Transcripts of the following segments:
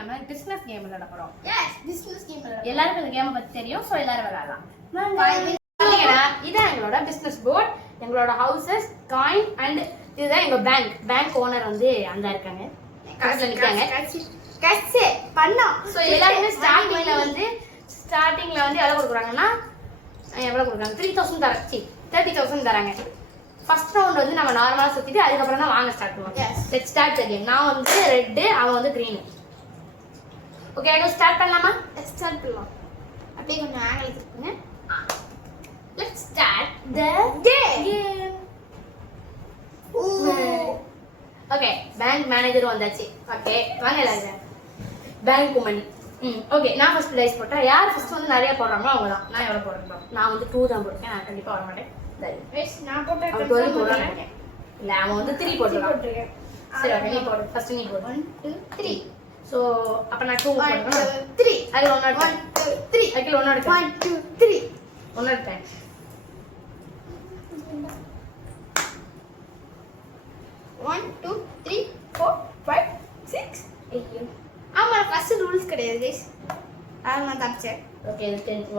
நம்ம business game விளையாட போறோம். எஸ் பிசினஸ் கேம் விளையாட. எல்லாருக்கும் இந்த கேம் பத்தி தெரியும். சோ எல்லாரும் விளையாடலாம். இதான் எங்களோட பிசினஸ் போர்ட், எங்களோட ஹவுசஸ், காயின் அண்ட் இதுதான் எங்க பேங்க் ஓனர் வந்து அந்த இருக்காங்க. கடைசில நிக்காங்க. கட்சி பண்ணா. சோ எல்லாரும் ஸ்டார்டிங்ல வந்து எவ்வளவு கொடுக்குறாங்கன்னா எவ்வளவு கொடுக்குறாங்க 3000 தராங்க. 30,000 தராங்க. ஃபர்ஸ்ட் ரவுண்ட் வந்து நம்ம நார்மலா சுத்திட்டு அதுக்கப்புறம் தான் வாங்க ஸ்டார்ட் பண்ணுவோம். Let's start the game. நான் வந்து ரெட், அவன் வந்து கிரீன். ஓகே, நம்ம ஸ்டார்ட் பண்ணலாமா? ஸ்டார்ட் பண்ணலாம். அப்படியே கொஞ்சம் ஆங்கிள் திருப்புங்க. Let's start the game. Okay, bank manager வந்தாச்சு. ஓகே, வாங்க எல்லாரும். Bank money. ஓகே, நான் ஃபர்ஸ்ட் ரைஸ் போட்டேன். யார் ஃபர்ஸ்ட் வந்து நிறைய போடுறாங்களோ அவங்க தான். நான் எவ்வளவு போடுறேன்? நான் வந்து 2 தான் போடுறேன். நான் கண்டிப்பா வர மாட்டேன். நான் போட்டேன். இல்ல, அவன் வந்து 3 போட்டுருக்கேன். சரி, ஓகே, நீ போடு. ஃபர்ஸ்ட் நீ போடு. 1 2 3. சோ அப்ப நான் 2 போடுறேன். 3 அதுல 1 எடுத்து 1 2 3. அதுல 1 எடுத்து 1 2 3. 1 எடுத்தேன். 1 2 3 4 5 6 8. ஆமா, ஃபர்ஸ்ட் ரூல்ஸ் கிடையாது गाइस. நான் தப்பிச்சேன். ஓகே,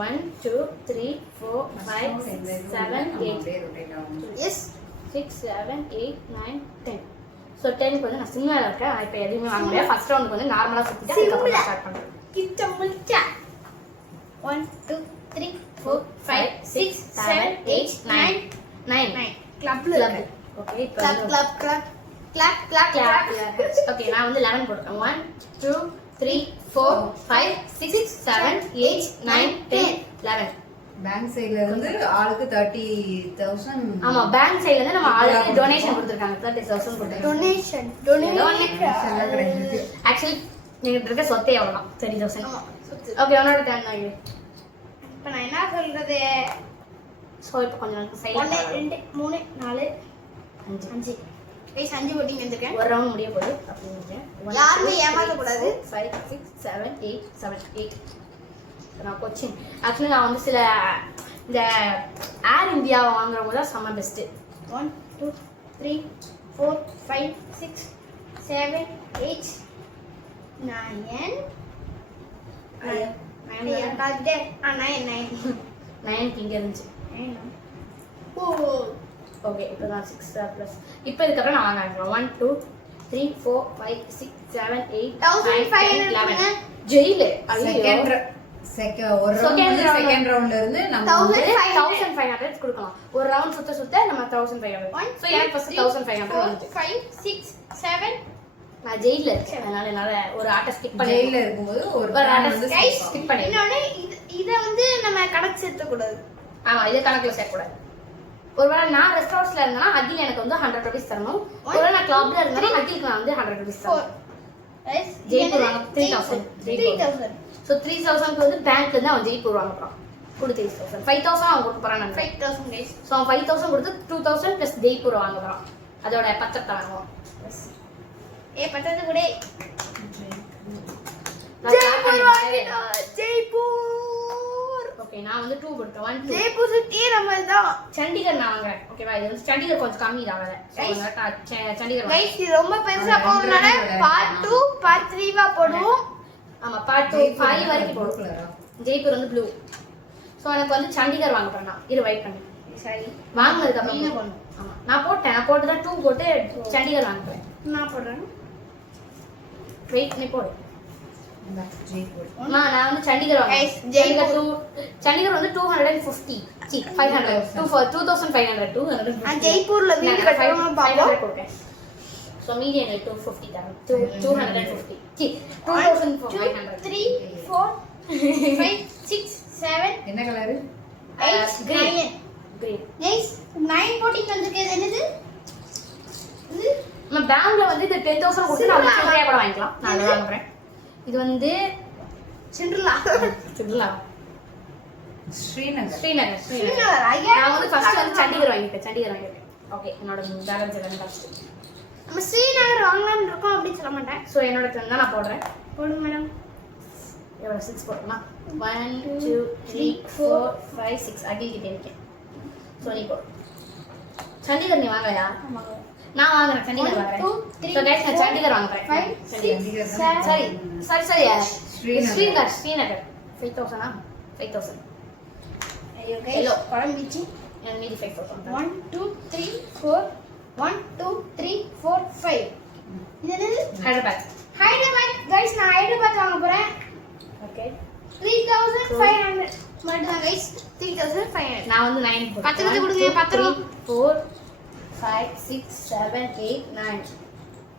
1 2 3 4 5 6 7 8. எஸ் 6 7 8 9 10. சோ 10க்கு வந்து நான் சிம்ல இருக்கேன். நான் இப்ப எதுவுமே வாங்க முடியாது. ஃபர்ஸ்ட் ரவுண்டுக்கு வந்து நார்மலா சுத்திட்டு அதுக்கப்புறம் ஸ்டார்ட் பண்றேன். கிட்ட முடிச்சா. 1 2 3 4 5 6 7 8 9 9. கிளப்ல ஓகே, இப்போ club club club club club club. Okay, நான் வந்து 11 போடுறேன். 1 2 3 4 5 6 7 8 9 10 11. பேங்க் சைடுல இருந்து ஆளுக்கு 30,000. ஆமா, பேங்க் சைடுல இருந்து நம்ம ஆளுக்கு டொனேஷன் கொடுத்திருக்காங்க. 30,000 கொடுத்திருக்காங்க. டொனேஷன் ஆக்சுவலி நீங்க இருக்க சொத்தே அவ்வளவுதான் 30,000. ஓகே, உன்னோட டர்ன் ஆகுது. இப்போ நான் என்ன சொல்றது? சோ இப்போ கொஞ்சம் 1 சைலண்டா 2 3 4 5 5. गाइस 5 போட்டிங்க வந்திருக்கேன். ஒரு ரவுண்ட் முடிய போகுது அப்படிங்க. யாருமே ஏமாத்த கூடாது. 5 6 7 8 7 8. நான் கொச்சின். ஆக்சுவலி நான் வந்து சில இந்த ஏர் இந்தியா வாங்குறவங்க தான் செம்ம பெஸ்ட். 1 2 3 4 5 6 7 8 9 9 காதே 9 9 இங்க இருந்துச்சு. 9. ஓ ஓகே, இப்போ நான் 6 ப்ளஸ். இப்போ இதுக்கப்புறம் நான் வாங்க 1 2 3 4 5 6 7 8 9 11. ஜெயிலு செகண்ட் ரவுண்ட்ல இருந்து நம்ம 1500 கொடுக்கலாம். ஒரு ரவுண்ட் சுத்த நம்ம 1500. சோ எனக்கு ஃபர்ஸ்ட் 1500 வந்து 5 6 7. நான் ஜெயில்ல இருக்கேன். அதனால என்னால ஒரு ஆட்ட ஸ்கிப் பண்ணி ஜெயில்ல இருக்கும்போது ஒரு ஆட்ட வந்து ஸ்கிப் பண்ணி. இன்னொன்னு இத வந்து நம்ம கணக்கு சேர்த்த கூடாது. ஆமா, இத கணக்குல சேர்க்க கூடாது. ஒருவேளை நான் ரெஸ்டாரன்ட்ல இருந்தனா அகில் எனக்கு வந்து 100 ரூபீஸ் தரணும். ஒருவேளை நான் கிளப்ல இருந்தனா அகிலுக்கு நான் வந்து 100 ரூபீஸ் தரணும். ஜெய்ப்பூர் வாங்க 3000. சோ 3000க்கு வந்து பேங்க்ல இருந்து அவன் ஜெய்ப்பூர் வாங்க போறான். கொடு 3000. 5000 அவன் கொடுக்க போறான். நான் 5000 गाइस. சோ 5000 கொடுத்து 2000 பிளஸ் ஜெய்ப்பூர் வாங்க போறான். அதோட பத்திரத்தை வாங்குவோம். ஏ பத்தது கூட ஜெய்ப்பூர் வாங்கிட்டோம். ஜெய்ப்பூர். ஓகே, நான் வந்து 2 போட்டேன். 1 2. ஜெய்ப்பூர் சுத்தியே நம்ம தான். சண்டிகர் நான் வாங்குறேன். ஓகேவா? இது வந்து சண்டிகர் கொஞ்சம் கம்மி தான் வேற. சண்டிகர் गाइस இது ரொம்ப பெருசா போறனால பார்ட் 2 பார்ட் 3 வா போடுவோம். ஆமா, பார்ட் 2 5 வரைக்கும் போடுவோம். ஜெய்ப்பூர் வந்து ப்ளூ. சோ எனக்கு வந்து சண்டிகர் வாங்க போறேன். நான் இரு வெயிட் பண்ணு. சரி, வாங்குனதுக்கு அப்புறம் நீ போடணும். ஆமா, நான் போட்டு தான் 2 போட்டு சண்டிகர் வாங்க போறேன். நான் போடுறேன். வெயிட் நீ போடு. இந்த ஜெய்ப்பூர் நான் வந்து சண்டிகர் வாங்குறேன். Guys, ஜெய்ப்பூர் சண்டிகர் வந்து 250. 500 2500 200. ஜெய்ப்பூர்ல வீடு கட்டணும் பாப்போம். So மீதி எனக்கு 250 தரேன். 250. 2500. 3 4 5 6 7 என்ன colour? 8 green. 9. Green. Guys 9 boating வந்திருக்கு. என்னது இது? நம்ம பேங்க்ல வந்து இந்த 10000 கொடுத்து நம்ம சில்லறையா கூட வாங்கிக்கலாம். நான் அதை வாங்குறேன். இது வந்து சிண்ட்ரலா. ஸ்ரீநகர். ஸ்ரீநகர். ஐயா நான் வந்து ஃபர்ஸ்ட் வந்து சண்டிகர் வாங்கிட்டேன். ஓகே, என்னோட பேலன்ஸ் எல்லாம் ஃபர்ஸ்ட். நம்ம ஸ்ரீநகர் வாங்கலாம்னு இருக்கோம் அப்படி சொல்ல மாட்டேன். சோ என்னோட டர்ன் தான் நான் போடுறேன். போடுங்க மேடம். எவ்வளவு 6 போடுறேன்னா 1 2 3 4 5 6 அகில் கிட்ட இருக்கேன். சோ நீ போடு. சண்டிகர் நீ வாங்கலையா? ஆமா. நான் வாங்குறேன் சண்டிகர் வாங்குறேன். ஸோ கைஸ் நான் சண்டிகர் வாங்குறேன். 5 6 7 சரி ஸ்ரீநகர் 5000 5000 ஐயோ கைஸ் குழம்பிச்சு. and மீதி 5000 1 2 3 4 1 2 3 4 5 இது என்னது? ஹைதராபாத். ஹைதராபாத் கைஸ் நான் ஹைதராபாத் வாங்க போறேன். ஓகே 3500 மட்டும் தான் கைஸ். 3500 நான் வந்து 9 போடுறேன். பத்திரத்தை கொடுங்க, பத்திரம். 4 5 6 7 8 9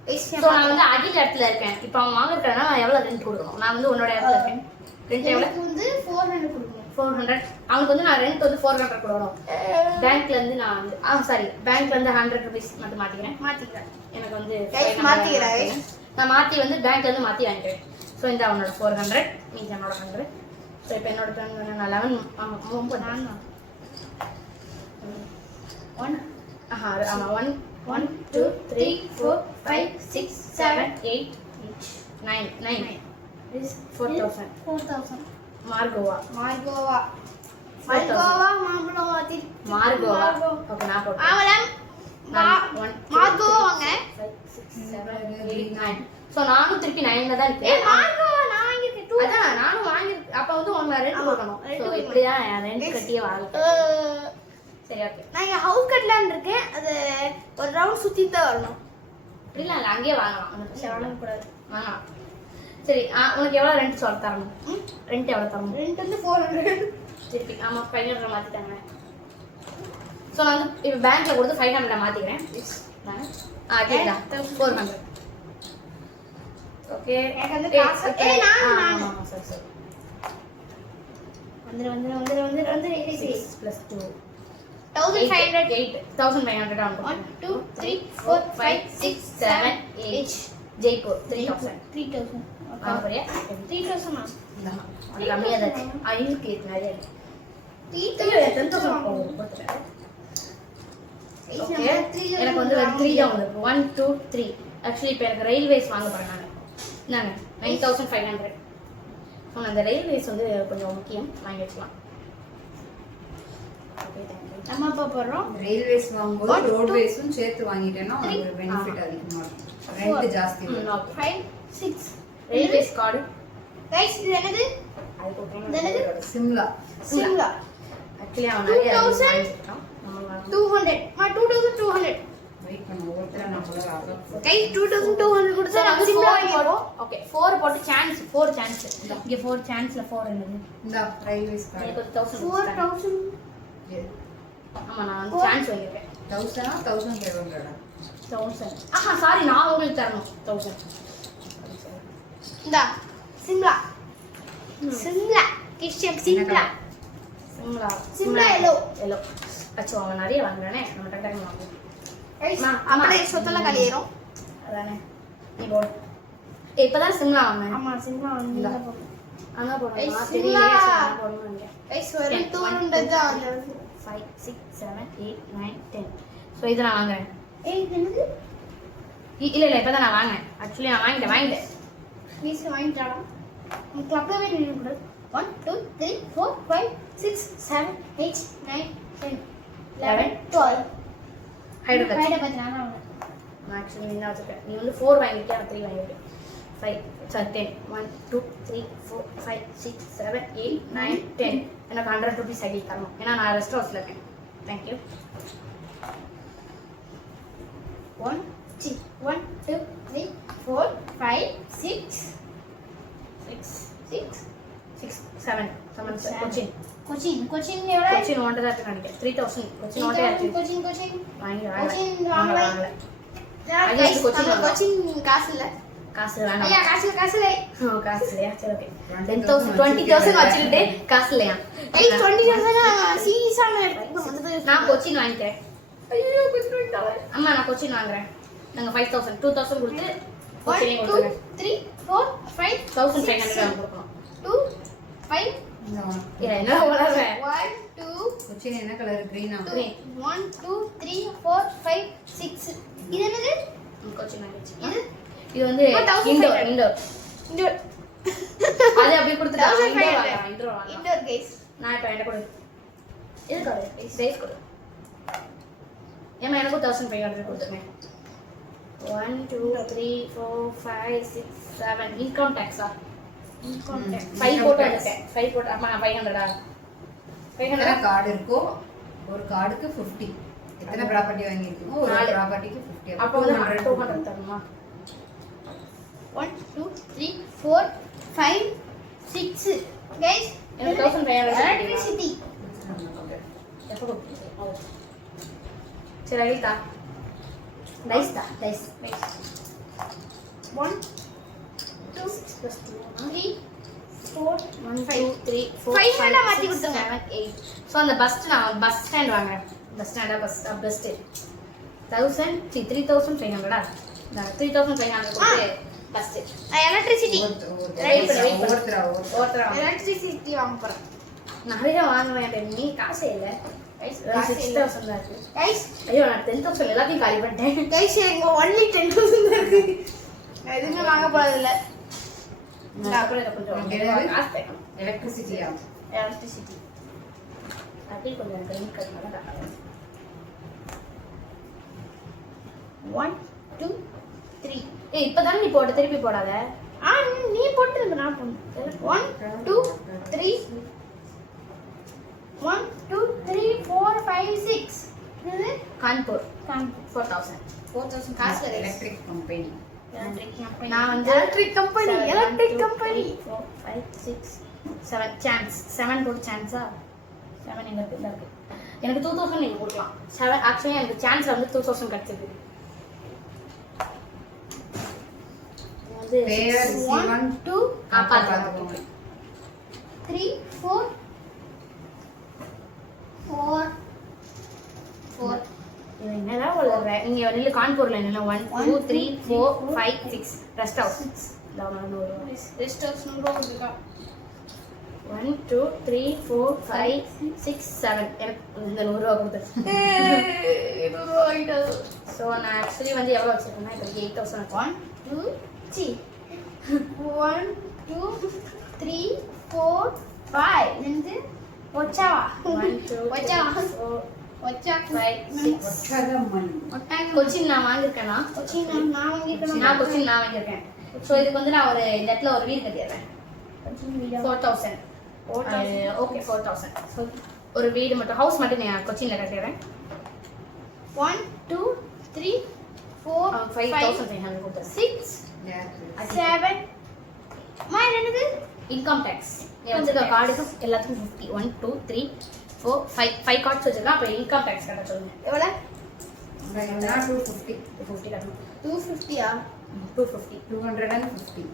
கைஸ் ஸோ நான் வந்து அதிக இடத்துல இருக்கேன். இப்போ அவன் வாங்குறதுனா நான் எவ்வளோ ரெண்ட் கொடுக்கணும்? நான் வந்து உன்னோட இடத்துல இருக்கேன். ரெண்ட் எவ்வளோ? எனக்கு வந்து 400 கொடுங்க. 400. அவனுக்கு வந்து நான் ரெண்ட் வந்து 400 கொடுக்கணும். பேங்க்ல இருந்து நான் வந்து சாரி பேங்க்ல இருந்து 100 rupees மட்டும் மாத்திக்கிறேன். மாத்திக்கிறேன். எனக்கு வந்து Guys, 500 மாத்திக்கிறேன். மாத்திக்கிறேன். நான் மாத்தி வந்து பேங்க்ல இருந்து மாத்தி வாங்கிக்கிறேன். ஸோ இந்த அவனோட 400 மீதி என்னோட 100. ஸோ இப்போ என்னோட பிளான் வந்து நான் 11 9 நான் 1 ஆமா 1 1 2 3 4 5 6 7 8 9 9 this 4000 4000 மார்கோவா மார்கோவா மாம்பழம் மாத்தி மார்கோவா ஓகே நான் போடுறேன். ஆவலம் மார்கோவா வாங்க. 5 6 7 8 9 ஸோ நானும் திருப்பி 9ல தான் ஏ இருக்கேன். மார்கோவா நான் வாங்கிட்டேன் 2. அதான் நானும் வாங்கி அப்ப வந்து உங்க ரெண்ட் கொடுக்கணும். rent ஸோ கொடுக்கணும். இப்படிதான் ரெண்ட் கட்டியே வாழ்க்கை. சரி ஓகே நான் இங்க ஹவுஸ் கட்டலான்னு இருக்கேன். அது ஒரு ரவுண்ட் சுத்தி தான் வரணும். அப்படிலாம் இல்லை அங்கேயே வாங்கலாம். அந்த பிரச்சனை வாங்க இல்லை. கூடாது. வாங்கலாம். சரி உனக்கு எவ்வளோ ரெண்ட் சொல்ல தரணும்? ரெண்ட் எவ்வளோ தரணும்? ரெண்ட் வந்து 400. திருப்பி ஆமாம் 500 மாற்றிட்டாங்க. ஸோ நான் வந்து இப்போ பேங்க்கில் கொடுத்து 500 மாற்றிக்கிறேன். கேட்குதா 400. ஓகே எனக்கு வந்து காசு நான் சரி சரி வந்து 6 + 2 1500 8500 ஆகும். 1 2 3 4 5 6 7 8 ஜெய்ப்பூர் 3000 3000 வாங்க போறியா? 3000 அது கம்மியாக தான் இருக்கு. இருக்கு நிறைய இருக்கு. 10,000 போகும் கொடுத்துட்டேன். ஓகே எனக்கு வந்து 3 தான் வந்து 1 2 3 ஆக்சுவலி இப்போ எனக்கு ரயில்வேஸ் வாங்க போகிறேன் நான். இந்தாங்க 9500. ஸோ அந்த ரயில்வேஸ் வந்து கொஞ்சம் முக்கியம், வாங்கி வச்சுக்கலாம். Okay thank you. நம்ம அப்பா போறோம். ரயில்வேஸ் வாங்கும்போது ரோட்வேஸும் சேர்த்து வாங்கிட்டேன்னா உங்களுக்கு பெனிஃபிட் அதிகமாக இருக்கும். ரெண்ட் ஜாஸ்தி வரும். 5 6 ரயில்வேஸ் கார்டு கைஸ் இது என்னது? அது இது என்னது? சிம்லா சிம்லா ஆக்சுவலி அவன் நிறைய 2000 வாங்கிட்டான். 200 2200 வெயிட் பண்ண ஒவ்வொருத்தர நம்மள ஆகும். கைஸ் 2200 கொடுத்தா நம்ம சிம்லா வாங்கிடுவோம். ஓகே 4 போட்டு சான்ஸ் 4 சான்ஸ் இங்க 4 சான்ஸ்ல 4 என்னது இந்த ரயில்வேஸ் கார்டு எனக்கு 1000 4000 ஆமா நான் வந்து சான்ஸ் வாங்கிருக்கேன் 1500 1000 சாரி நான் உங்களுக்கு தரணும் 1000 இந்தா சிம்லா சிம்லா கிஷன் சிம்லா சிம்லா yellow. எல்லோ அச்சோ அவன் நிறைய வாங்குறானே நம்ம டக்கு டக்குன்னு வாங்குவோம் கைஸ் அப்படியே சொத்தெல்லாம் கழியறோம். அதானே நீ போடு இப்பதான் சிம்லா வாங்கினேன். ஆமா சிம்லா வந்து அங்க போடுறேன் ஏய், நான் சிம்லா. தெரியல போடுங்க கைஸ் வெறும் 200 தான் அந்த 5 6 7 8 9 10 ஸோ இதை நான் வாங்குறேன். ஏய் இது என்னது? இல்ல இப்பதான் நான் வாங்கினேன். ஆக்சுவலி நான் வாங்கிட்டேன் நீஸ் வாங்கிட்டாடா. நம்ம கிளப்லவே நின்னு கூட 1 2 3 4 5 6 7 8 9 10 11 12 ஹைட்ரோகட் ஹைதராபாத் நான் வாங்கினேன். நான் ஆக்சுவலி என்ன வச்சிருக்கேன் நீ வந்து 4 வாங்கிருக்கேன் நான் 3 வாங்கிருக்கேன் 5 சாரி 10 1 2 3 4 5 6 7 8 9 10 எனக்கு 100 rupees ஐடி தரணும் ஏன்னா நான் ரெஸ்ட் ஹவுஸ்ல இருக்கேன். தேங்க்யூ. 1 2 3 4 5 6 7 கொச்சின் கொச்சின் எவ்வளவு? கொச்சின் ஒன்றை தான் நினைக்கிறேன் 3000 கொச்சின் ஒன்றை ஆச்சு கொச்சின் வாங்கி கொச்சின் வாங்கல வாங்கல. ஐயா, இது கொச்சின் நம்ம கொச்சின் காசு இல்ல. காசு வேணாம் ஐயா காசு இல்லை. காசு இல்லையா சரி ஓகே 20,000 வச்சுக்கிட்டு காசு இல்லையா ஏய் 20,000 சீரியஸான வந்து நான் கொச்சின் வாங்கிட்டேன். ஐயோ கொச்சின் வாங்கிட்டாங்க. அம்மா நான் கொச்சின் வாங்குறேன். நாங்க 5000 2000 கொடுத்து 1 கொச்சினே 2 கொடுத்துறேன். 3 4 5 1500 கொடுக்கணும். 2 5 இந்த என்ன வளர்ற 1 2 கொச்சின் என்ன கலர் கிரீனா 1 2 3 4 5 6 இது என்னது? கொச்சின் வாங்கிச்சு. இது இது வந்து 1500. இண்டோர் இண்டோர் அது அப்படியே கொடுத்துட்டா 1500. இண்டோர் வாங்க இண்டோர் கைஸ் நான் இப்போ என்ன கொடு இது கொடு சைஸ் கொடு ஏமா எனக்கும் 1500 கொடுத்துருக்கேன் 1 2 3 4 5 6 7 இன்கம் டாக்ஸா இன்கம் டேக்ஸ் 5 போட்டு வந்துட்டேன் 5 போட்டு அம்மா 500 எத்தனை கார்டு இருக்கோ ஒரு கார்டுக்கு 50. எத்தனை ப்ராப்பர்ட்டி வாங்கியிருக்கோமோ ஒரு நாலு. ப்ராப்பர்ட்டிக்கு 50. அப்போ வந்து 200 தரணுமா 1 2 3 4 5 6 guys எனக்கு 1500 electricity எப்போ கொடுத்தீங்க சரி அடித்தா டைஸ் தா டைஸ் 1 2 plus 2 3 4 1 2 3 4 5 5 வேணா மாத்தி 6 கொடுத்துருங்க. 7 8 ஸோ அந்த பஸ் ஸ்டாண்ட் வாங்குறேன் பஸ் ஸ்டாண்டா பெஸ்ட்டு 3500 கொடுத்து ஃபஸ்ட்டு electricity ஒவ்வொருத்தரா electricity வாங்க போறேன் நிறைய வாங்குவேன் நீ காசே இல்லை guys 6000 தான் இருக்கு guys ஐயோ நான் 10000 எல்லாத்தையும் காலி பண்ணிட்டேன் guys எங்க only 10000 இருக்கு நான் எதுவுமே வாங்க போறது இல்ல நான் அப்புறம் இதை கொஞ்சம் உனக்கு என்னது? காசு தேக்கும் எலக்ட்ரிசிட்டியா electricity அப்படியே கொஞ்சம் கிரெடிட் கார்டு மேலே காட்டுறேன் 1 2 3 ஏய் இப்போதானே நீ போட்டு திருப்பி போடாத நீ போட்டுருங்க நான் போடுறேன் 1 2 3 1 2 3 4 5 6 இது கான்பூர் கான்பூர் 4000 4000 காசு வருது எலக்ட்ரிக் கம்பெனி நான் வந்து electric company electric company 4 5 6 7 chance 7 போட்டு சான்ஸா 7 எங்க இருக்கு இருக்கு எனக்கு 2000 நீங்க போடலாம் 7 ஆக்சுவலி எனக்கு சான்ஸ் வந்து 2000 கிடைச்சது வந்து பேர் 1 2 பார்த்துக்கோங்க 3 4 4 4 இது என்னதான் வளர்றேன் நீங்க வந்து கான்பூர்ல என்ன 1 2 3 4 5 6 rest house rest house number இருக்கா 1 2 3 4 5 6 7 எனக்கு இந்த 100 ரூபா கொடுத்து ஸோ நான் ஆக்சுவலி வந்து எவ்வளோ வச்சிருக்கேன்னா இப்போ 8000 1 2 3 1 2 3 4 5 வந்து ஒச்சாவா 1 2 ஒச்சாவா 4 ஒச்சா 5 6 ஒட்டகமணி ஒட்டாங்க கொச்சின் நான் வாங்கியிருக்கேன்னா கொச்சின் நான் வாங்கிருக்கேன் நான் கொச்சின் நான் வாங்கியிருக்கேன் ஸோ இதுக்கு வந்து நான் ஒரு இந்த இடத்துல ஒரு வீடு கட்டிடுறேன் கொச்சின் வீடியோ 4000 ஓகே 4000 ஸோ ஒரு வீடு மட்டும் ஹவுஸ் மட்டும் நான் கொச்சின்ல கட்டிடுறேன் 1 2 3 4 5 5500 கொடுத்துறேன் 6 7 மா என்னது இன்கம் டேக்ஸ் நீ வச்சிருக்க கார்டுக்கு எல்லாத்துக்கும் 50 1 2 3 4 5 கார்ட்ஸ் வச்சிருக்கேன் அப்போ இன்கம் டேக்ஸ் கட்ட சொல்லுங்க எவ்வளவு 250 50 கட்டணும் 250 ஆ 250 250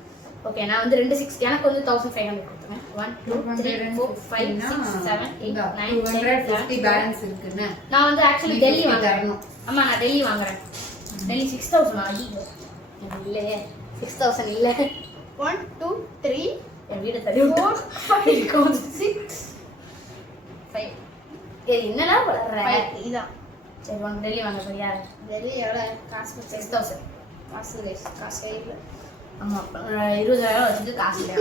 ஓகே நான் வந்து 6 எனக்கு வந்து 1500 கொடுத்துறேன் 1 2 3 4 5 6 7 8 9 10 250 பேலன்ஸ் இருக்குன்னு நான் வந்து ஆக்சுவலி டெல்லி 350 வாங்குறேன் தரணும். அம்மா நான் டெல்லி வாங்குறேன் டெல்லி 6000 ஐயோ எனக்கு இல்லையே 6000 இல்லை 1 2 3 என் வீடு தள்ளி 4 5 6 5 ஏய் என்னடா வளர்ற 5 இதான் சரி வாங்க டெல்லி வாங்க சரியா டெல்லி எவ்வளவு காசு 6000 காசு guys காசு கையில ஆமா 20000 வச்சுட்டு காசு இல்லை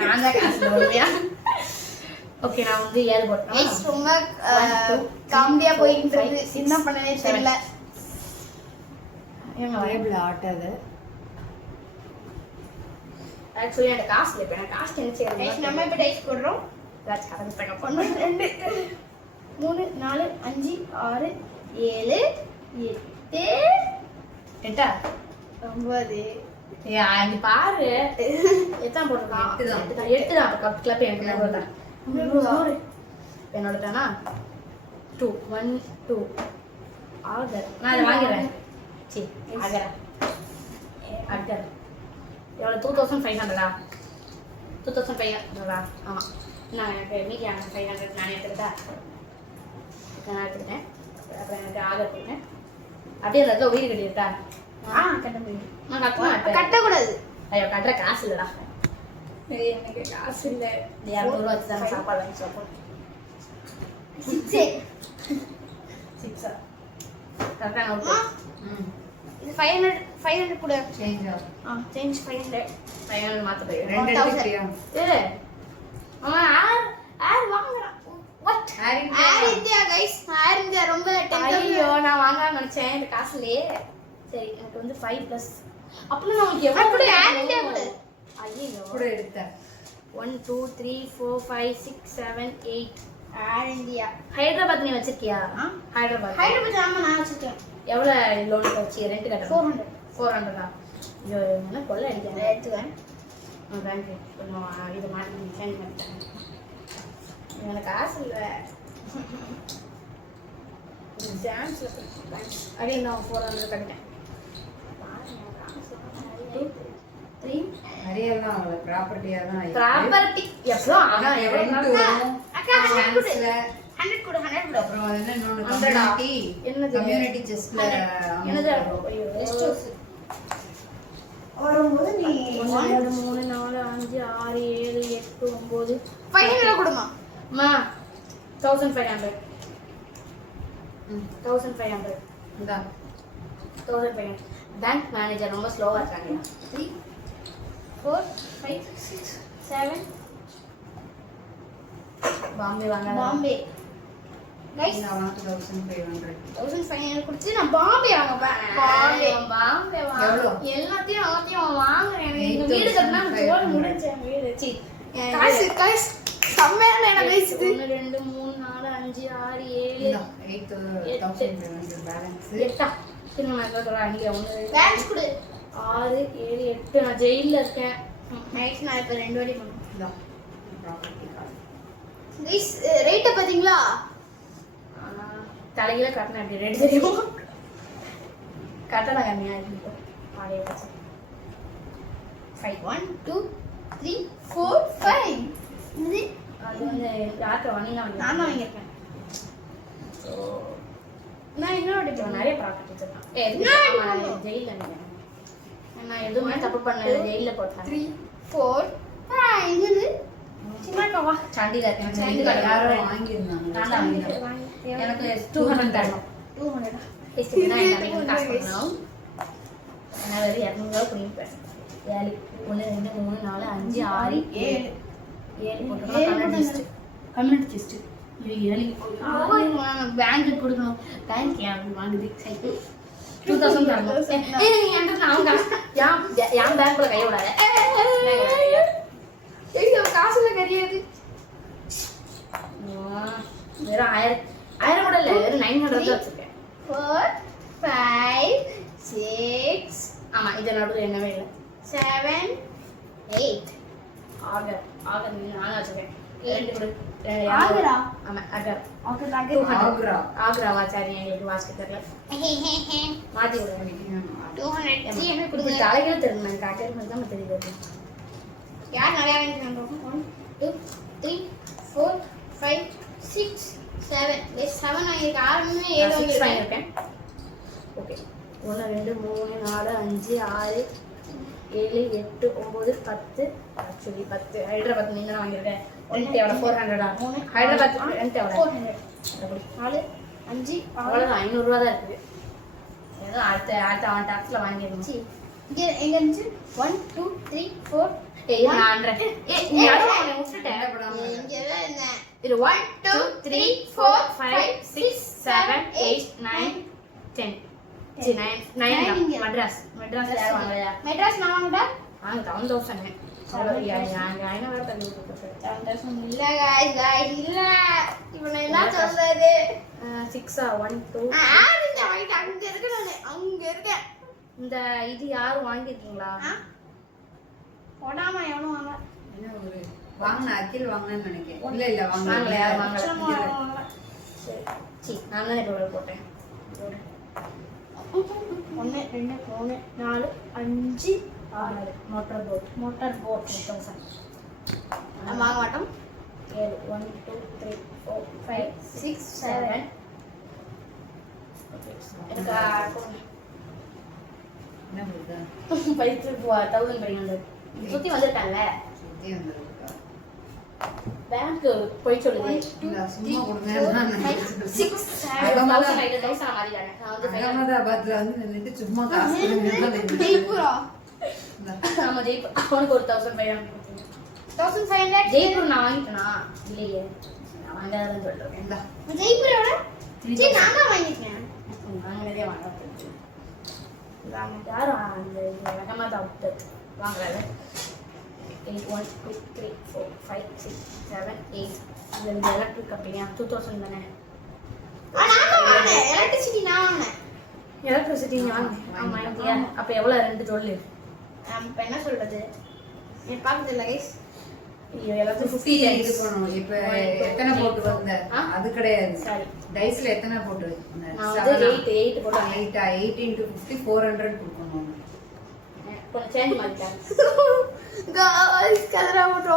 நான் தான் காசு இல்லையா ஓகே நான் வந்து ஏர் போட்டேன் guys ரொம்ப காமெடியா போயிட்டு இருக்கு என்ன பண்ணனே தெரியல ஏங்க டேபிள் ஆட்டாத ஆக்சுவலி எனக்கு காசு இல்லை இப்போ எனக்கு காசு guys தெரிஞ்சு நம்ம இப்ப டைஸ் போடுறோம் ஏதாச்சும் கடன் தங்க 1 2 3 4 5 6 7 8 எட்டா 9 ஏ அங்க பாரு எத்தனை போட்டிருக்கான் 8 தான். 8 தான் கப் கிளப் எனக்கு நூறு தான் என்னோட தானா 2 1 2 ஆகர் நான் அதை வாங்கிடுறேன் சரி ஆகரா ஆகர் எவ்வளோ 2500 2500 ஆமாம் நான் எனக்கு மீதி 500 நானே எடுத்துக்கிட்டா நான் எடுத்துக்கிட்டேன் அப்புறம் எனக்கு ஆகர் கொடுத்தேன் அப்படியே அந்த இடத்துல வீடு கட்டிட்டா கட்ட முடியும் நான் கட்ட மாட்டேன் கட்ட கூடாது ஐயோ கட்டுற காசு இல்லைடா எனக்கு காசு இல்லை 200 வச்சு தானே சாப்பாடு வாங்கி சாப்பிடும் 6 சிக்ஸா கரெக்டாக அம்மா, ம் இது 500 கூட சேஞ்ச் ஆகும் சேஞ்ச் 500 500 மாற்ற போயிடும் ரெண்டு 1000. எடுத்துக்கிறியா ஏ அம்மா ஏர் வாங்குறான் what air India guys air India ரொம்ப ஐயோ நான் வாங்கலாம்னு நினைச்சேன் இந்த காசுலயே சரி எனக்கு வந்து 5 ப்ளஸ் அப்படின்னா நமக்கு எவ்வளோ அப்படி add இந்தியா கொடு. ஐயோ கூட எடுத்தேன் 1 2 3 4 5 6 7 8 Air India. ஹைதராபாத் நீ வச்சிருக்கியா ஆ? ஹைதராபாத் ஹைதராபாத் ஆமா நான் வச்சிருக்கேன். எவ்வளோ லோன் வச்சு ரெண்ட் கட்டணும் 400. 400 ஐயோ என்ன கொள்ள அடிக்கிறேன் எடுத்துவேன். பேங்க் கொஞ்சம் இது மாட்டி சேஞ்ச் பண்ணிட்டேன் எனக்கு காசு இல்லை ஜாம்ஸில் அப்படியே நான் 400 கட்டிட்டேன் 3 நிறையலாம் அவ்வளோ ப்ராப்பர்ட்டியாக தான் இருக்கு. ப்ராப்பர்ட்டி எவ்வளோ ஆனால் எவ்வளோ Rent நாள் வரும், அக்கா 100 கொடு. chance ல, 100 கொடு 100 கொடு. அப்புறம் அது என்ன இன்னொன்னு 100 ஆ? community, என்னது? community chestல என்னது amount ஐயோ Rest house. வரும்போது நீ 1 2 3 4 5 6 7 8 9 500 கொடுமா. அம்மா 1500 ம், 1500 இந்தா. 1500 பேங்க் மேனேஜர் ரொம்ப ஸ்லோவா இருக்காங்க 3 4 5 6 7 பாம்பே வாங்க பாம்பே. கைஸ் இந்த amount 1500. 1500 கொடுத்து நான் பாம்பே வாங்க பாம்பே. பாம்பே எவ்வளோ? எல்லாத்தையும் வாங்குறேன் எனக்கு இந்த 8,500. வீடு கட்டினா ஜோடி முடிஞ்ச வீடு சி காசு காசு செம்மையான இடம் கைஸ் இது. 1 2 3 4 5 6 இந்தா, 7 8,500 balance. 8 சின்ன மாதிரி சொல்றேன் அங்கே 1 பேலன்ஸ் கொடு. 6 7 8 நான் ஜெயில்ல இருக்கேன் நைட் நான் இப்ப 2 வாட்டி பண்ணுவேன். இந்தா, property card. கைஸ் ரேட்ட பாத்தீங்களா? ஆனா தலையில கட்டின அப்படி ரேட் தெரியும் கட்டணம் கம்மியா இருக்கு ஆடியோ பச்சை 5 1 2 3 4 5. இது அது வந்து யார்கிட்ட வாங்கினா நான் தான் வாங்கியிருக்கேன். நான் இன்னொரு வாட்டி இப்போ பண்ணுவேன். நிறைய ப்ராப்பர்ட்டி வச்சிருக்கான் நான் ஜெயிலில் நினைக்கிறேன் நான் எதுவுமே தப்பு பண்ணல ஜெயிலில் போட்டேன் 3 4 5 இது சின்னக்காவா சண்டியில் இருக்கேன் இது சண்டி யாரோ கடை வாங்கியிருந்தாங்க. நான் தான் வாங்கிட்டேன். எனக்கு 200 தரணும் 200. எனக்கு காசு பண்ணணும் நான் வெறும் 200 பண்ணிப்பேன் 7 1 2 3 4 5 6 7 7 போட்டுருக்கோம் கம்யூனிட்டி செஸ்ட் இது 7 பேங்க்கு கொடுக்கணும் பேங்க் ஏன் வாங்குது சரி 2000 தரணும் நீ என்கிட்ட நான் காசு என் பேங்க்ல கை விடாத ஐயோ காசுல கிடையாது. வெறும் 1000 கூட இல்லை வெறும் 900 தான் வச்சிருக்கேன் 4 5 6 ஆமா இது நடுவில் என்னவே இல்லை 7 8. ஆகர் நானும் வச்சிருக்கேன் ரெண்டு கொடு ஆகரா? ஆமா ஆகர் ஓகே ஆக்ரா. ஆக்ராவா சரி எங்களுக்கு வாசிக்க தெரியல மாத்தி விடுறேன் 200 300 கொடுத்து கொடுங்க. தலைகள் தெரியும் காட்டேரி மாதிரி தான் தெரியுது யார் நிறைய வாங்கிட்டு 1 2 3 4 5 6 7. கைஸ் 7 வாங்கிருக்க ஆரம்பமே 7 6 வாங்கிருக்கேன். வாங்கியிருக்கேன் ஓகே 1 2 3 4 5 6 7 8 9 10 ஆக்சுவலி 10 ஹைதராபாத் நீங்க தான் வாங்கியிருக்கேன் ரெண்ட் எவ்வளோ 400 ஹைதராபாத் ரெண்ட் எவ்வளோ 400 4 5 6 அவ்வளோதான் 500 ரூபா தான் இருக்குது ஏதோ அடுத்த அவன் டாக்ஸில் வாங்கிருந்துச்சு இங்க எங்க இருந்துச்சு 1 2 3 4 ஏய் நான் 100 ஏய் நீ யாரோ அவனை விட்டுட்டேன் இங்க தான் என்ன இது 1 2 3 4 5 6 7 8 9 10 சரி 9 மெட்ராஸ் யாரும் வாங்கலையா மெட்ராஸ் நான் வாங்கடா வாங்க 1000 அவ்வளோ ஐநா வேறு தள்ளி விட்டு 1000 இல்ல गाइस இல்ல இவனை என்ன சொல்றது 6 1 2 ஆடிங்க வாங்கிட்டு அங்க இருக்க நானு அங்க இருக்கேன் இந்த இது யாரும் வாங்கியிருக்கீங்களா போடாம எவனும் வாங்க என்ன ஒரு வாங்கின அகில் வாங்கினேன்னு நினைக்கிறேன். இல்ல வாங்கல யாரும் வாங்கல வாங்கல சரி சரி நான் தான் இப்போ போட்டேன் 1 2 3 4 5 6 மோட்டார் போட் 1000 நம்ம வாங்க மாட்டோம் 7 1 2 3 4 5 6 7 எனக்கு என்ன பண்ணுது? 1500 சுத்தி வந்துட்டாங்கல்ல சுத்தி வந்திருக்கா. பேங்க் போய் சொல்லுது இல்ல, சும்மா கொடுங்க நான் நினைச்சேன். 6 1000 மாறிட்டாங்க நான் வந்து அகமதாபாத்ல வந்து நின்னுட்டு சும்மா காசு கொடுங்கன்னு தான் நினைச்சேன். ஜெய்ப்பூரா இந்தா. நம்ம ஜெய்ப்பூர் அவனுக்கு ஒரு 1500 கொடுத்தீங்க 1500 ஜெய்ப்பூர் நான் வாங்கிட்டேனா இல்லையே நான் வாங்காதன்னு சொல்லிட்டு இந்தா. ஜெய்ப்பூரோட சரி நான் தான் வாங்கிட்டேன் வாங்கினதே வாங்க யாரும் அந்த வேகமாக தான் விட்டு வாங்குறாரு. 8 1 2 3 4 5 6 7 8 இந்த எலக்ட்ரிக் கம்பெனியா 2000 தானே? எலக்ட்ரிசிட்டி நான் வாங்கினேன். எலக்ட்ரிசிட்டி வாங்க. ஆமா இந்தியா. அப்ப எவ்வளவு ரெண்டு சொல்லு. இப்போ என்ன சொல்றது எனக்கு பார்க்கறது இல்லை கைஸ். ஐயோ எல்லாத்தையும் 50 இது பண்ணணும். இப்ப எத்தனை போட்டு வந்த அது கிடையாது. சரி டைஸ்ல எத்தனை போட்டு வந்த? நான் வந்து 8 போட்டேன். 8 into 50 400 கொடுக்கணும். கொஞ்சம் சேஞ்ச் பண்ணிட்டேன். गाइस कदरा उठो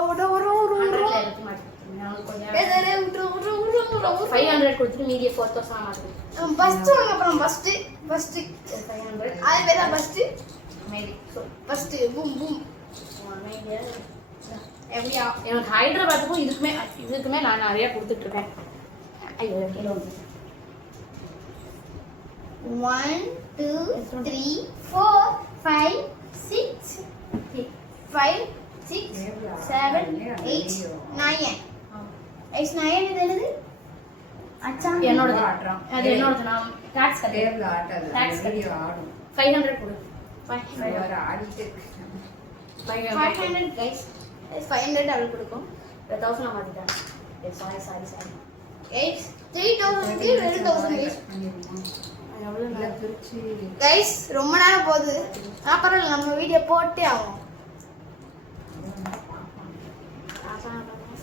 500 கொடுத்துட்டு மீதியை 4000 மாத்துறேன். ஃபர்ஸ்ட் வாங்க அப்புறம் ஃபர்ஸ்ட் 500 அது பேரா ஃபர்ஸ்ட் மீதி ஸோ ஃபர்ஸ்ட் பூம் பூம் எப்படியா எனக்கு ஹைதராபாத்துக்கும் இதுக்குமே நான் நிறைய கொடுத்துட்டு இருக்கேன். ஐயோ 1 2 3 4 5 6 5 6 7 8 9 ஐஸ் 9 இது என்னது அச்சா என்னோடது ஆட்றான். அது என்னோடது. நான் டாக்ஸ் கட்டேன். டேபிள் ஆட்டல. Tax வீடியோ ஆடும். 500 கொடு. வேற ஆடிட்டு 500 guys 500 அவள் கொடுக்கும். 1000 மாத்திட்டேன். சாரி 8 3000 க்கு 2000 guys எவ்வளவு இல்ல திருச்சி guys ரொம்ப நேரம் போகுது. அப்புறம் நம்ம வீடியோ போட்டே ஆகும்.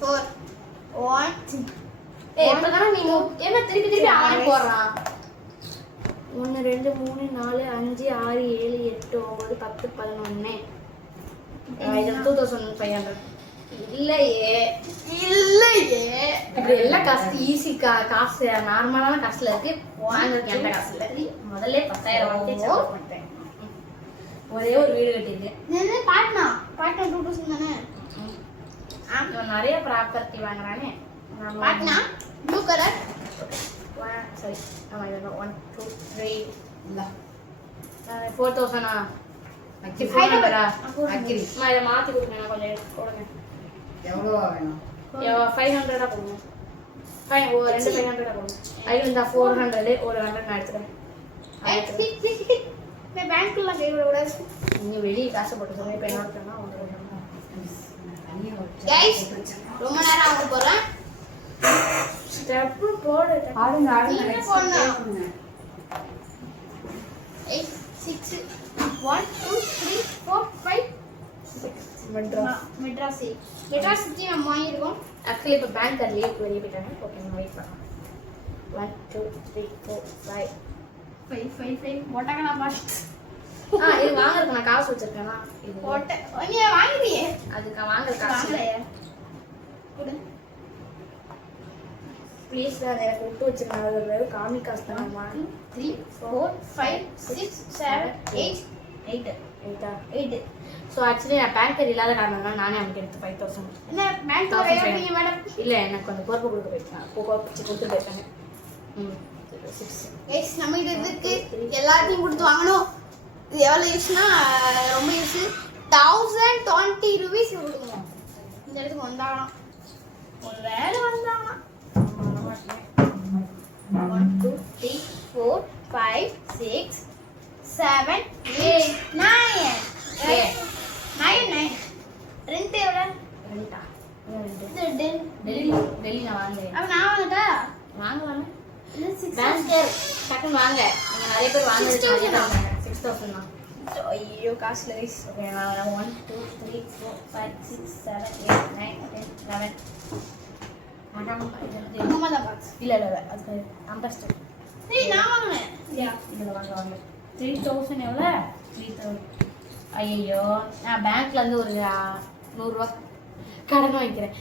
4 1 எப்பதானே நீ என்ன திருப்பி அவனே போடுறான். 1 2 3 4 5 6 7 8 9 10 11 இது 2500. இல்லையே இப்படி எல்லாம் காசு ஈஸி காசு நார்மலான காசுல இருக்கு. வாங்குறதுக்கு எந்த காசு இல்லை. முதல்ல 10000 வாங்கி செலவு பண்ணிட்டேன். ஒரே ஒரு வீடு கட்டியிருக்கேன். இது பாட்னா 2000 தானே இவன் நிறைய ப்ராப்பர்ட்டி வாங்குறானே. பாட்னா ப்ளூ கலர் சரி ஆமா 1 2 3 இல்ல 4000 அக்கி ஹைதராபாத் அக்கி அம்மா இதை மாற்றி கொடுங்க. கொஞ்சம் கொடுங்க. எவ்வளவு வேணும்? 500 கொடுங்க. ரெண்டு 500 கொடுங்க. ஐயோ இந்த 400 ஒரு 100 நான் எடுத்துக்கிறேன். मैं बैंक कुள்ள கை விட கூடாது. நீங்க வெளியே காசு போட்டு சொல்லுங்க. இப்போ என்ன பண்ணா गाइस ரொம்ப நேரம் ஆக போறேன். ஸ்டெப் போடு. ஆடுங்க நீங்க போடணும். 8 6 1 2 3 4 5 மெட்ராஸுக்கு நம்ம வாங்கியிருக்கோம். ஆக்சுவலி இப்போ பேங்க் கார்டு லீவ் வெளியே போயிட்டாங்க. ஓகே நம்ம வெயிட் பண்ணலாம். 1 2 3 4 5 5 போட்டாங்க நான் இது வாங்குறதுக்கு நான் காசு வச்சிருக்கேனா? இது போட்ட நீ வாங்குறியே அதுக்கு வாங்குற காசு வாங்கலையே கொடு ப்ளீஸ் நான் எனக்கு விட்டு வச்சிருக்கேன். அது வெறும் காமி காசு தான். 1 3 4 5 6 7 8 8 ஸோ ஆக்சுவலி நான் பேங்க் கார்டு இல்லாத காரணம் நானே அவனுக்கு எடுத்து 5000. என்ன பேங்க் வரீங்க மேடம்? இல்லை எனக்கு கொஞ்சம் பொறுப்பு கொடுக்க போயிட்டேன். கொடுத்து போயிருக்காங்க. 6 गाइस நம்ம கிட்ட இருக்கு எல்லாத்தையும் கொடுத்து வாங்கணும். இது எவ்வளவு யூஸ்னா ரொம்ப யூஸ் 1020 ரூபீஸ் கொடுக்கணும். இந்த இடத்துக்கு வந்தாகணும். ஒரு வேலை வந்தாகணும். 1 2 3 4 5 6 7 8 9 9 ரெண்ட் எவ்வளவு? ரெண்டா? இது டெல்லி நான் வாங்குறேன். அப்ப நான் வாங்கட்டா? வாங்கலாமே. இது 6 பேங்க் டக்குன்னு வாங்க. நீங்க நிறைய பேர் வாங்குறது 6000 தான். ஐயோ காசுல கைஸ். ஓகே நான் 1 2 3 4 5 6 7 8 9 10 11 அம்மா தான் பாக்ஸ். இல்ல அது அம்பஸ்டர். ஏய் நான் வாங்குனேன். இதில் வாங்க 3000 எவ்வளோ? 3000. ஐயோ நான் பேங்க்ல இருந்து ஒரு 100 ரூபா கடன் வாங்கிக்கிறேன்.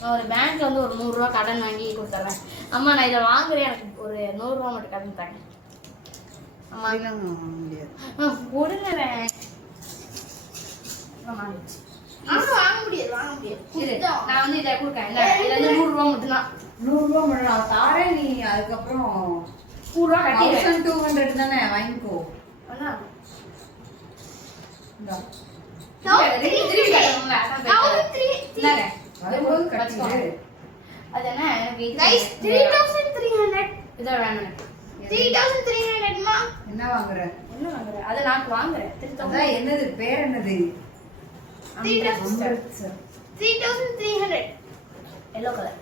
நான் ஒரு பேங்க்ல வந்து ஒரு 100 ரூபா கடன் வாங்கி கொடுத்துட்றேன். அம்மா நான் இதை வாங்குறேன், எனக்கு ஒரு 100 ரூபா மட்டும் கடன் தாங்க. அம்மா முடியாது. கொடுங்குறேன். வாங்க முடியாது நான் வந்து இதை கொடுக்கேன். இல்லை இதில் வந்து 100 ரூபா மட்டும்தான். 100 ரூபா மட்டும் நான் தாரேன். நீ அதுக்கப்புறம் 100 ரூபா கட்டிடுறேன். 1200 தானே வாங்கிக்கோ. அண்ணா இந்தா. திருப்பி கட்டணும்ல இந்தாங்க. வரும்போது கட்டிடு. அது என்ன எனக்கு गाइस 3300 இதான் வேணும் எனக்கு. 3300 மா. என்ன வாங்குற? என்ன வாங்குற? அதை நான் வாங்குறேன் 3000. அதான் என்னது பேர் என்னது? 3300. Yellow colour.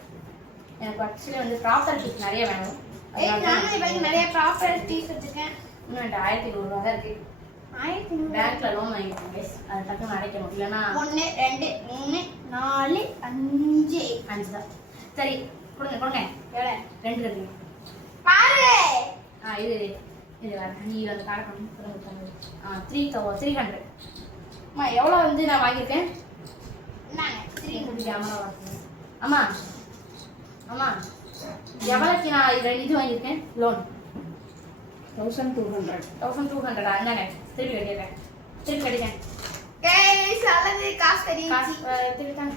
எனக்கு ஆக்சுவலி வந்து ப்ராப்பர்ட்டிஸ் நிறைய வேணும். நானும் இப்போ நிறைய ப்ராப்பர்ட்டிஸ் வச்சிருக்கேன். இன்னும் என்கிட்ட 1200 ரூபா தான் இருக்கு. 1100. பேங்க்ல லோன் வாங்கிட்டேன் guys. அது டக்குன்னு அடைக்கணும். இல்லைன்னா 1 2 3 4 5 5 தான். சரி கொடுங்க கொடுங்க. எவ்வளோ? 2 இருக்குங்க. பாரு. இது வேற. நீ வந்து கார்டு பண்ணி 300. அம்மா எவ்வளோ வந்து நான் வாங்கியிருக்கேன்? என்னங்க 300. கேமரா வாங்கினேன். அம்மா அம்மா எவ்வளோக்கு நான் இது வாங்கியிருக்கேன் லோன்? 1200. 1200. என்னங்க திருப்பி கட்டிடுறேன். திருப்பி கட்டிட்டேன். கைஸ் அளவு காசு தெரியுது. காசு திருப்பி தாங்க.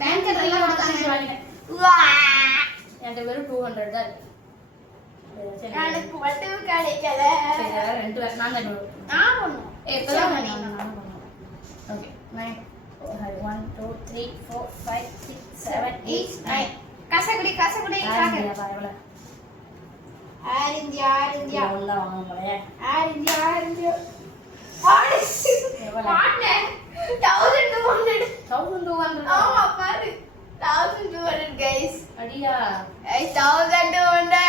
பேங்க் எல்லாம் கொடுத்தாங்க. வாங்கிட்டேன். வா. என்கிட்ட வெறும் 200 தான் இருக்கு. சரி, எனக்கு மட்டும் கிடைக்கல. சரி, வேற 2 வேற. நான் தான் நான் பண்ணுவோம். இப்பதான் ஓகே 9 1 2 3 4 5 6 7 8 9. கசகுடி கசகுடி எவ்வளோ ஆரஞ்சு ஆரஞ்சு எவ்வளோ வாங்க போலையே? ஆரஞ்சு ஆரஞ்சு பாட்டு 1200. 1200. ஆமா பாரு 1200 guys. அடியா 1200.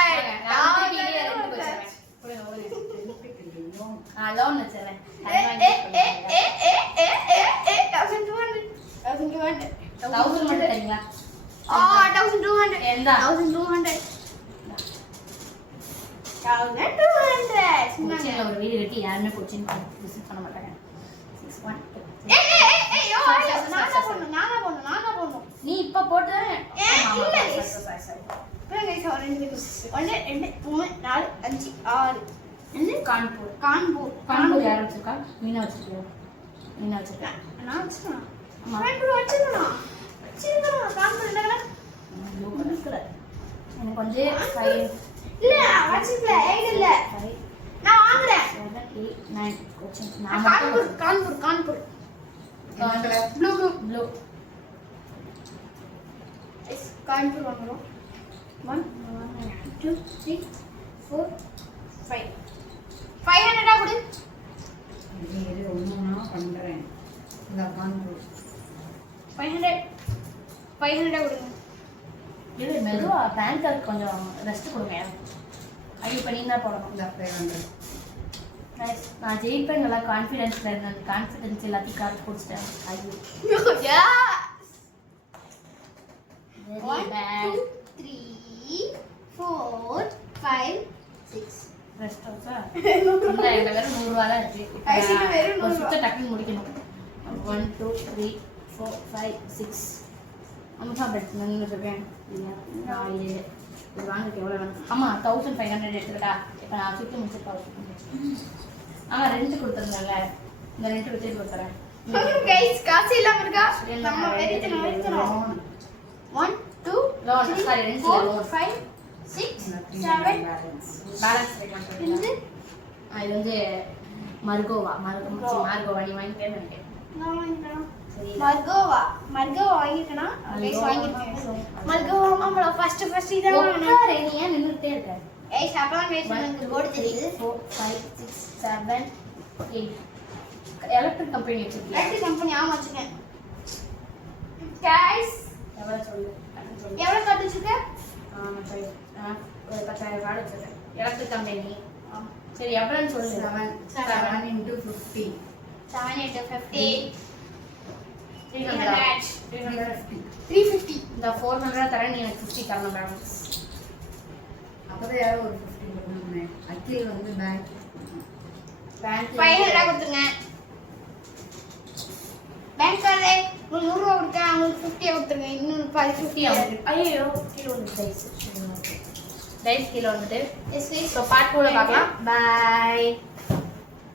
லோன் வச்சிடறேன். 1200. 1000 மட்டும் தரீங்களா? 1200. எந்தா? 1200. 1200. கொச்சின்ல ஒரு வீடு கட்டி யாருமே கொச்சின் விசிட் பண்ண மாட்டாங்க. 6 1 நீ இப்ப போட்டு கான்பூர். கான்பூர் கான்பூர் யார் வச்சிருக்கா? மீனா வச்சிருக்கோம். மீனா வச்சிருக்கேன். நான் வச்சிருக்கேன். ஆமா. கான்பூர் வச்சிருக்கேன். கான்பூர் என்ன கலர்? Blue colour. எனக்கு வந்து 5 இல்ல வச்சிருக்கல ஏய் இல்ல 5 நான் வாங்குறேன். 7 8 9 கொச்சின். நான் Kanpur Kanpur Kanpur blue blue blue. Kanpur வாங்குறோம். 1 2 3 4 5 500 கொடு. இது ஒண்ணுனா பண்றேன். இந்த கான்பூர் 500 கொடுங்க. இது மெதுவா பேங்க் கொஞ்சம் ரெஸ்ட் கொடுங்க. ஐயோ இப்போ நீ தான் போடணும். இந்த 500. நான் ஜெயிப்பேன் நல்லா கான்ஃபிடென்ஸ்ல இருந்தேன். கான்ஃபிடென்ஸ் எல்லாத்தையும் காசு கொடுத்துட்டேன். ஐயோ வெரி 1 பேட். 2 3 4 5 6 ரெஸ்ட் ஆச்சா? இல்ல என்கிட்ட வெறும் 100 ரூபா தான் இருக்கு. ஐசிக்கு வெறும் 100 ஒரு சுத்த டக்குன்னு முடிக்கணும். 1 2 3 4 5 6 அம்மா பெட் நின்றுருக்கேன். இல்லை 4 இது வாங்கிட்டு எவ்வளோ வேணும்? அம்மா 1500 எடுத்துக்கிட்டா. இப்போ நான் சுற்றி முடிச்சு ஆமா ரெண்ட் கொடுத்துருந்தேன்ல, இந்த ரெண்ட் வச்சு கொடுத்துறேன். கைஸ் காசு இல்லாம இருக்கா? நம்ம வெறித்தனம் வெறித்தனம். 1 2 loan sorry rent 4 loan 5 6 7 balance. Balance வைக்கலாம். இது இது வந்து மர்கோவா மார்கோவா நீ வாங்கி பேர் பண்ணிட்டேன். நான் வாங்கிட்டேன். சரி மர்கோவா வாங்கிட்டேனா? கைஸ் வாங்கிட்டேன். மர்கோவா மாமா ஃபர்ஸ்ட் இத வாங்குனேன். உட்காரு, நீ ஏன் நின்னுட்டே இருக்க? ஏய் சாப்பாடு கைஸ் எனக்கு போர்டு தெரியுது. 4 5 6 7 8 எலக்ட்ரிக் கம்பெனி வச்சிருக்கியா? எலக்ட்ரிக் கம்பெனி ஆமா வச்சிருக்கேன். கைஸ் எவ்வளவு சொல்லு? சொல்லு. எவ்வளவு கட்டு வச்சிருக்க? ஒரு 10,000 கார்டு வச்சிருக்கேன். Electric company. சரி எவ்வளோன்னு சொல்லு. 7 into 50. 7 into 50 300. 350. இந்த 400 தரேன், நீ எனக்கு 50 தரணும் பேலன்ஸ். அப்பதான் யாரோ ஒரு 50 கொடுத்தாங்க. அகில் வந்து பேங்க் 500 கொடுத்துங்க. பேங்க் கார்டு உங்களுக்கு 100 ரூபாய் கொடுத்தேன், உங்களுக்கு 50 கொடுத்துருங்க. இன்னும் 50 ஐயோ கீழே வந்து டைஸ் கீழே வந்துட்டு எஸ் ஸோ பார்ட் 2ல பார்க்கலாம். பாய்.